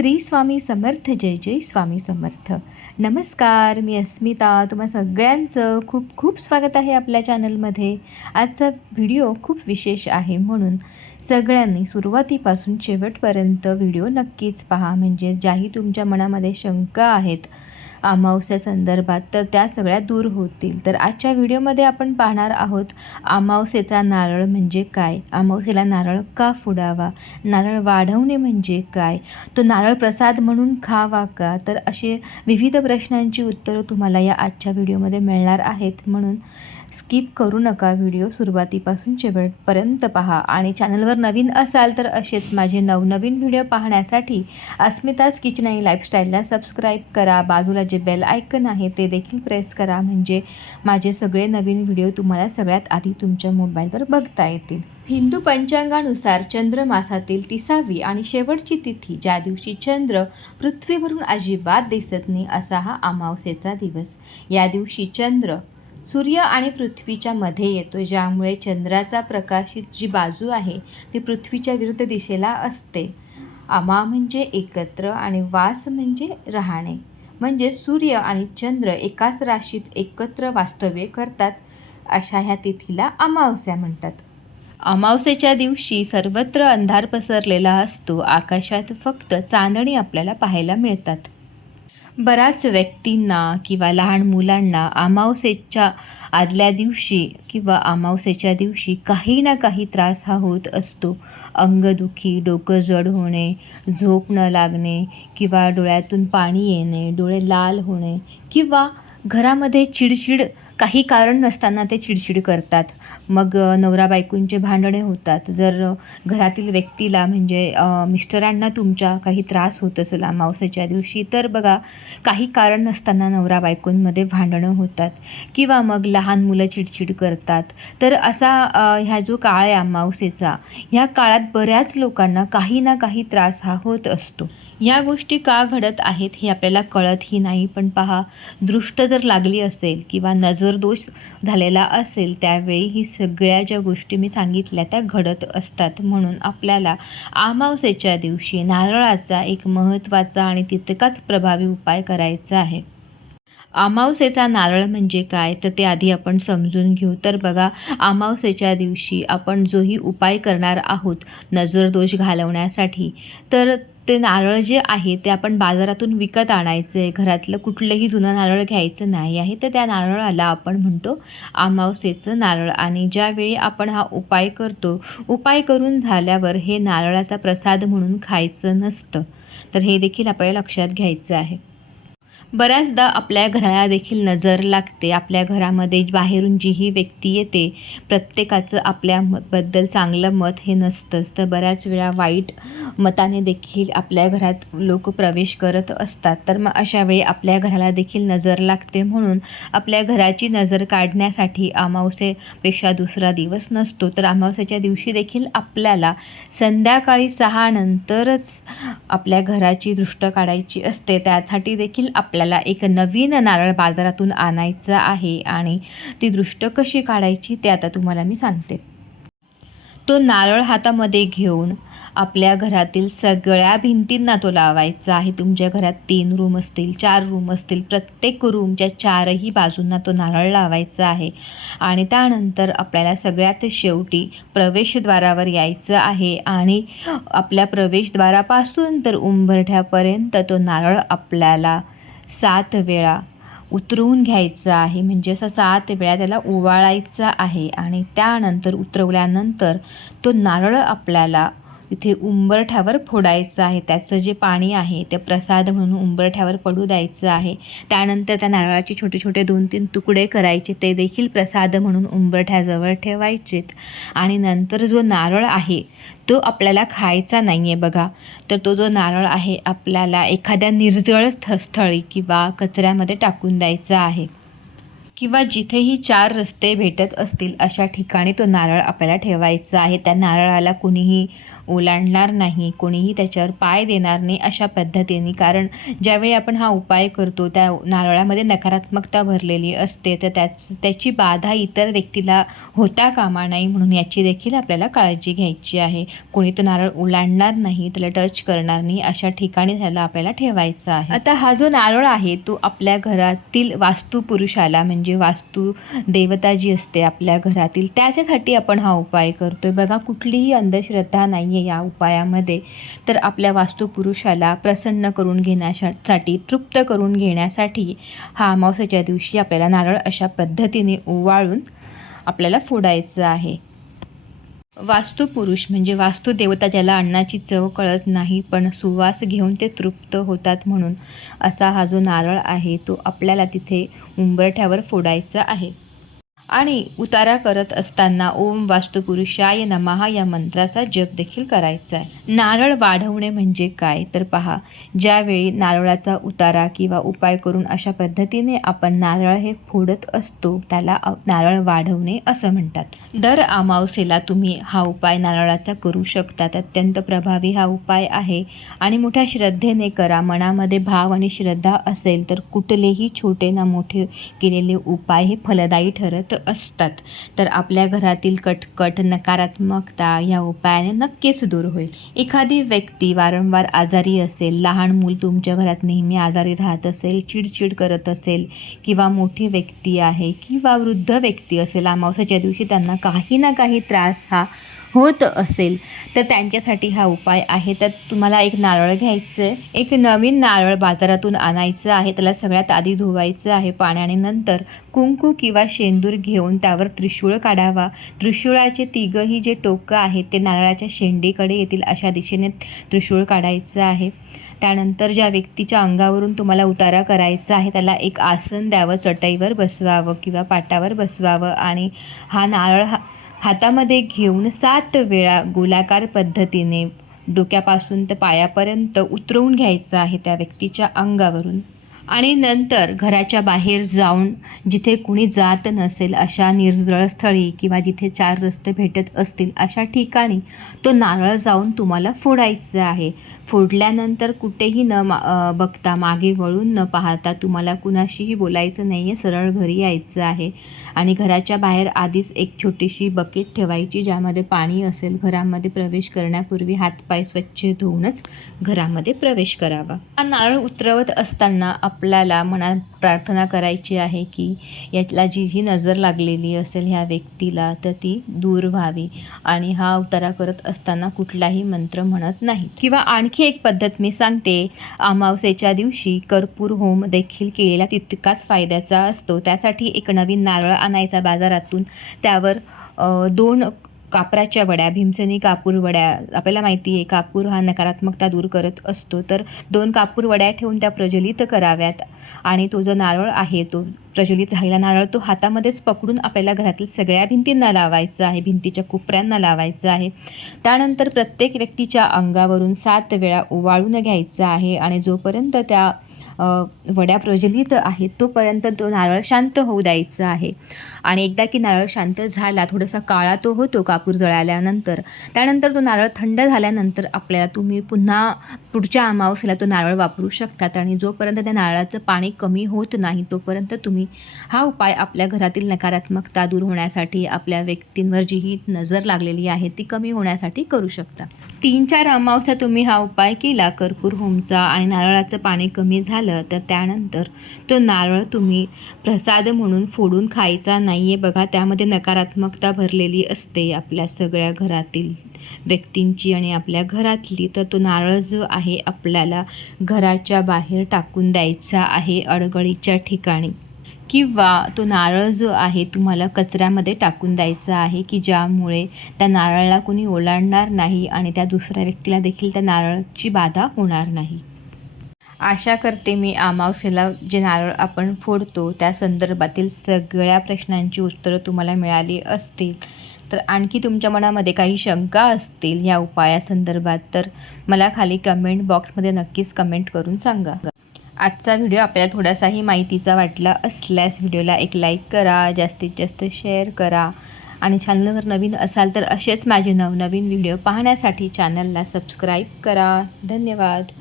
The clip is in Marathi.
श्री स्वामी समर्थ. जय जय स्वामी समर्थ. नमस्कार, मी अस्मिता. तुम्हा सगळ्यांचं खूप खूप स्वागत आहे आपल्या चॅनलमध्ये. आजचा व्हिडिओ खूप विशेष आहे, म्हणून सगळ्यांनी सुरुवातीपासून शेवटपर्यंत व्हिडिओ नक्कीच पहा. म्हणजे ज्याही तुमच्या मनामध्ये शंका आहेत अमावस्या संदर्भात, तर त्या सगळ्या दूर होतील. तर आजच्या व्हिडिओमध्ये आपण पाहणार आहोत अमावस्येचा नारळ म्हणजे काय, अमावस्येला नारळ का फोडावा, नारळ वाढवणे म्हणजे काय, तो नारळ प्रसाद म्हणून खावा का. तर असे विविध प्रश्नांची उत्तरं तुम्हाला या आजच्या व्हिडिओमध्ये मिळणार आहेत, म्हणून स्किप करू नका. व्हिडिओ सुरुवातीपासून शेवटपर्यंत पहा. आणि चॅनलवर नवीन असाल तर असेच माझे नवनवीन व्हिडिओ पाहण्यासाठी अस्मिताज किचन आणि लाईफस्टाईलला सबस्क्राईब करा. बाजूला जे बेल आयकन आहे ते देखील प्रेस करा, म्हणजे माझे सगळे नवीन व्हिडिओ तुम्हाला सगळ्यात आधी तुमच्या मोबाईलवर बघता येतील. हिंदू पंचांगानुसार चंद्र मासातील 30वी आणि शेवटची तिथी, ज्या दिवशी चंद्र पृथ्वीवरून अजिबात दिसत नाही, असा हा अमावस्येचा दिवस. या दिवशी चंद्र सूर्य आणि पृथ्वीच्या मध्ये येतो, ज्यामुळे चंद्राचा प्रकाशित जी बाजू आहे ती पृथ्वीच्या विरुद्ध दिशेला असते. अमा म्हणजे एकत्र आणि वास म्हणजे राहणे, म्हणजे सूर्य आणि चंद्र एकाच राशीत एकत्र वास्तव्य करतात. अशा ह्या तिथीला अमावस्या म्हणतात. अमावस्येच्या दिवशी सर्वत्र अंधार पसरलेला असतो. आकाशात फक्त चांदणी आपल्याला पाहायला मिळतात. बऱ्याच व्यक्तींना किंवा लहान मुलांना अमावस्येच्या आदल्या दिवशी किंवा अमावस्येच्या दिवशी काही ना काही त्रास हा होत असतो. अंगदुखी, डोकं जड होणे, झोप न लागणे किंवा डोळ्यातून पाणी येणे, डोळे लाल होणे किंवा घरामध्ये चिडचिड, काही कारण नसताना ते चिडचिड करतात. मग नवरा बायकोंचे भांडणे होतात. जर घरातील व्यक्तीला म्हणजे मिस्टरांना तुमच्या काही त्रास होत असेल अमावस्येच्या दिवशी, तर बघा काही कारण नसताना नवरा बायकोंमध्ये भांडणं होतात किंवा मग लहान मुलं चिडचिड करतात. तर असा ह्या जो काळ आहे अमावस्येचा, ह्या काळात बऱ्याच लोकांना काही ना काही त्रास हा होत असतो. या गोष्टी का घडत आहेत हे आपल्याला कळतही नाही. पण पहा, दृष्ट जर लागली असेल किंवा नजरदोष झालेला असेल, त्यावेळी ही सगळ्या ज्या गोष्टी मी सांगितल्या त्या घडत असतात. म्हणून आपल्याला अमावस्येच्या दिवशी नारळाचा एक महत्त्वाचा आणि तितकाच प्रभावी उपाय करायचा आहे. अमावस्येचा नारळ म्हणजे काय, तर ते आधी आपण समजून घेऊ. तर बघा, अमावस्येच्या दिवशी आपण जोही उपाय करणार आहोत नजरदोष घालवण्यासाठी, तर ते नारळ जे आहे ते आपण बाजारातून विकत आणायचं आहे. घरातलं कुठलंही जुनं नारळ घ्यायचं नाही आहे. तर त्या नारळाला आपण म्हणतो अमावस्येचं नारळ. आणि ज्यावेळी आपण हा उपाय करतो, उपाय करून झाल्यावर हे नारळाचा प्रसाद म्हणून खायचं नसतं. तर हे देखील आपल्याला लक्षात घ्यायचं आहे. बऱ्याचदा आपल्या घराला देखील नजर लागते. आपल्या घरामध्ये बाहेरून जीही व्यक्ती येते, प्रत्येकाचं आपल्याबद्दल चांगलं मत हे नसतंच. तर बऱ्याच वेळा वाईट मताने देखील आपल्या घरात लोक प्रवेश करत असतात. तर मग अशा वेळी आपल्या घराला देखील नजर लागते. म्हणून आपल्या घराची नजर काढण्यासाठी अमावस्येपेक्षा दुसरा दिवस नसतो. तर अमावस्येच्या दिवशी देखील आपल्याला संध्याकाळी 6 नंतरच आपल्या घराची दृष्ट काढायची असते. त्यासाठी देखील आपल्याला एक नवीन नारळ बाजारातून आणायचं आहे. आणि ती दृष्ट कशी काढायची ते आता तुम्हाला मी सांगते. तो नारळ हातामध्ये घेऊन आपल्या घरातील सगळ्या भिंतींना तो लावायचा आहे. तुमच्या घरात 3 रूम असतील, 4 रूम असतील, प्रत्येक रूमच्या 4ही बाजूंना तो नारळ लावायचा आहे. आणि त्यानंतर आपल्याला सगळ्यात शेवटी प्रवेशद्वारावर यायचं आहे. आणि आपल्या प्रवेशद्वारापासून तर उंबरठ्यापर्यंत तो नारळ आपल्याला 7 वेळा उतरवून घ्यायचं आहे. म्हणजे असं 7 वेळा त्याला ओवाळायचं आहे. आणि त्यानंतर उतरवल्यानंतर तो नारळ आपल्याला तिथे उंबरठ्यावर फोडायचं आहे. त्याचं जे पाणी आहे ते प्रसाद म्हणून उंबरठ्यावर पडू द्यायचं आहे. त्यानंतर त्या नारळाचे छोटे छोटे 2-3 तुकडे करायचे, ते देखील प्रसाद म्हणून उंबरठ्याजवळ ठेवायचेत. आणि नंतर जो नारळ आहे तो आपल्याला खायचा नाही आहे बघा. तर तो जो नारळ आहे आपल्याला एखाद्या निर्जळ स्थळी किंवा कचऱ्यामध्ये टाकून द्यायचा आहे. किंवा जिथेही 4 रस्ते भेटत असतील अशा ठिकाणी तो नारळ आपल्याला ठेवायचा आहे. त्या नारळाला कुणीही ओलांडणार नाही, कोणीही त्याच्यावर पाय देणार नाही अशा पद्धतीने. कारण ज्यावेळी आपण हा उपाय करतो त्या नारळामध्ये नकारात्मकता भरलेली असते, तर त्याची बाधा इतर व्यक्तीला होता कामा नाही, म्हणून याची देखील आपल्याला काळजी घ्यायची आहे. कोणी तो नारळ ओलांडणार नाही, त्याला टच करणार नाही अशा ठिकाणी त्याला आपल्याला ठेवायचा आहे. आता हा जो नारळ आहे तो आपल्या घरातील वास्तुपुरुषाला म्हणजे वास्तू देवता जी असते आपल्या घरातील त्याच्यासाठी आपण हा उपाय करतोय. बघा, कुठलीही अंधश्रद्धा नाही आहे या उपायामध्ये. तर आपल्या वास्तुपुरुषाला प्रसन्न करून घेण्यासाठी, तृप्त करून घेण्यासाठी हा अमावस्येच्या दिवशी आपल्याला नारळ अशा पद्धतीने ओवाळून आपल्याला फोडायचं आहे. वास्तुपुरुष म्हणजे वास्तुदेवता, ज्याला अन्नाची चव कळत नाही पण सुवास घेऊन ते तृप्त होतात, म्हणून असा हा जो नारळ आहे तो आपल्याला तिथे उंबरठ्यावर फोडायचा आहे. आणि उतारा करत असताना ओम वास्तुपुरुषाय नमः या मंत्राचा जप देखील करायचा आहे. नारळ वाढवणे म्हणजे काय तर पहा, ज्यावेळी नारळाचा उतारा किंवा उपाय करून अशा पद्धतीने आपण नारळ हे फोडत असतो त्याला नारळ वाढवणे असं म्हणतात. दर अमावस्येला तुम्ही हा उपाय नारळाचा करू शकता. अत्यंत प्रभावी हा उपाय आहे आणि मोठ्या श्रद्धेने करा. मनामध्ये भाव आणि श्रद्धा असेल तर कुठलेही छोटे ना मोठे केलेले उपाय हे फलदायी ठरत असतात. तर आपल्या घरातील कटकट, नकारात्मकता या उपायाने नक्कीच दूर होईल. एखादी व्यक्ती वारंवार आजारी असेल, लहान मूल तुमच्या घरात नेहमी आजारी राहत असेल, चिडचिड करत असेल, किंवा मोठी व्यक्ती आहे किंवा वृद्ध व्यक्ती असेल, अमावस्येच्या दिवशी त्यांना काही ना काही त्रास हा होत असेल तर त्यांच्यासाठी हा उपाय आहे. तर तुम्हाला एक नारळ घ्यायचं आहे, एक नवीन नारळ बाजारातून आणायचं आहे. त्याला सगळ्यात आधी धुवायचं आहे पाण्याने. नंतर कुंकू किंवा शेंदूर घेऊन त्यावर त्रिशूळ काढावा. त्रिशूळाचे तिघही जे टोकं आहेत ते नारळाच्या शेंडीकडे येतील अशा दिशेने त्रिशूळ काढायचं आहे. त्यानंतर ज्या व्यक्तीच्या अंगावरून तुम्हाला उतारा करायचा आहे त्याला एक आसन द्यावं, चटईवर बसवावं किंवा पाटावर बसवावं आणि हा नारळ हातामध्ये घेऊन 7 वेळा गोलाकार पद्धतीने डोक्यापासून तर पायापर्यंत उतरवून घ्यायचं आहे त्या व्यक्तीच्या अंगावरून. आणि नंतर घराच्या बाहेर जाऊन जिथे कुणी जात नसेल अशा निर्जळ स्थळी किंवा जिथे 4 रस्ते भेटत असतील अशा ठिकाणी तो नारळ जाऊन तुम्हाला फोडायचा आहे. फोडल्यानंतर कुठेही न बघता, मागे वळून न पाहता, तुम्हाला कुणाशीही बोलायचं नाही आहे, सरळ घरी यायचं आहे. आणि घराच्या बाहेर आधीच एक छोटीशी बकेट ठेवायची ज्यामध्ये पाणी असेल. घरामध्ये प्रवेश करण्यापूर्वी हातपाय स्वच्छ धुवूनच घरामध्ये प्रवेश करावा. हा नारळ उतरवत असताना आपल्याला मनात प्रार्थना करायची आहे की याला जी नजर लागलेली असेल ह्या व्यक्तीला तर ती दूर व्हावी. आणि हा उतारा करत असताना कुठलाही मंत्र म्हणत नाही. किंवा आणखी एक पद्धत मी सांगते, अमावस्येच्या दिवशी कर्पूर होम देखील केलेला तितकाच फायद्याचा असतो. त्यासाठी एक नवीन नारळ आणायचा बाजारातून, त्यावर 2 कापराच्या वड्या, भीमसेनी कापूर वड्या, आपल्याला माहिती आहे कापूर हा नकारात्मकता दूर करत असतो, तर 2 कापूर वड्या ठेवून त्या प्रज्वलित कराव्यात. आणि तो जो नारळ आहे तो प्रज्वलित राहिला नारळ तो हातामध्येच पकडून आपल्याला घरातील सगळ्या भिंतींना लावायचा आहे, भिंतीच्या कोपऱ्यांना लावायचं आहे. त्यानंतर प्रत्येक व्यक्तीच्या अंगावरून 7 वेळा ओवाळून घ्यायचं आहे आणि जोपर्यंत त्या वड्या प्रज्वलित आहेत तोपर्यंत तो नारळ शांत होऊ द्यायचा आहे. आणि एकदा की नारळ शांत झाला, थोडासा काळा तो होतो कापूर जळाल्यानंतर, त्यानंतर तो नारळ थंड झाल्यानंतर आपल्याला तुम्ही पुन्हा पुढच्या अमावस्येला तो नारळ वापरू शकतात. आणि जोपर्यंत त्या नारळाचं पाणी कमी होत नाही तोपर्यंत तुम्ही हा उपाय आपल्या घरातील नकारात्मकता दूर होण्यासाठी, आपल्या व्यक्तींवर जी नजर लागलेली आहे ती कमी होण्यासाठी करू शकता. 3-4 अमावस्या तुम्ही हा उपाय केला कर्पूर होमचा आणि नारळाचं पाणी कमी झालं तर त्यानंतर तो नारळ तुम्ही प्रसाद म्हणून फोडून खायचा नाही आहे. बघा, त्यामध्ये नकारात्मकता भरलेली असते आपल्या सगळ्या घरातील व्यक्तींची आणि आपल्या घरातली. तर तो नारळ जो आहे आपल्याला घराच्या बाहेर टाकून द्यायचा आहे, अडगळीच्या ठिकाणी. किंवा तो नारळ जो आहे तुम्हाला कचऱ्यामध्ये टाकून द्यायचा आहे की ज्यामुळे त्या नारळाला कोणी ओलांडणार नाही आणि त्या दुसऱ्या व्यक्तीला देखील त्या नारळाची बाधा होणार नाही. आशा करते मी अमावस्येला जे नारळ आपण फोडतो त्या संदर्भातील सगळ्या प्रश्नांची उत्तरं तुम्हाला मिळाली असतील. तर आणखी तुमच्या मनामध्ये काही शंका असतील ह्या उपायासंदर्भात तर मला खाली कमेंट बॉक्समध्ये नक्कीच कमेंट करून सांगा. आजचा व्हिडिओ आपल्याला थोडासाही माहितीचा वाटला असल्यास व्हिडिओला एक लाईक करा, जास्तीत जास्त शेअर करा आणि चॅनलवर नवीन असाल तर असेच माझे नवनवीन व्हिडिओ पाहण्यासाठी चॅनलला सबस्क्राईब करा. धन्यवाद.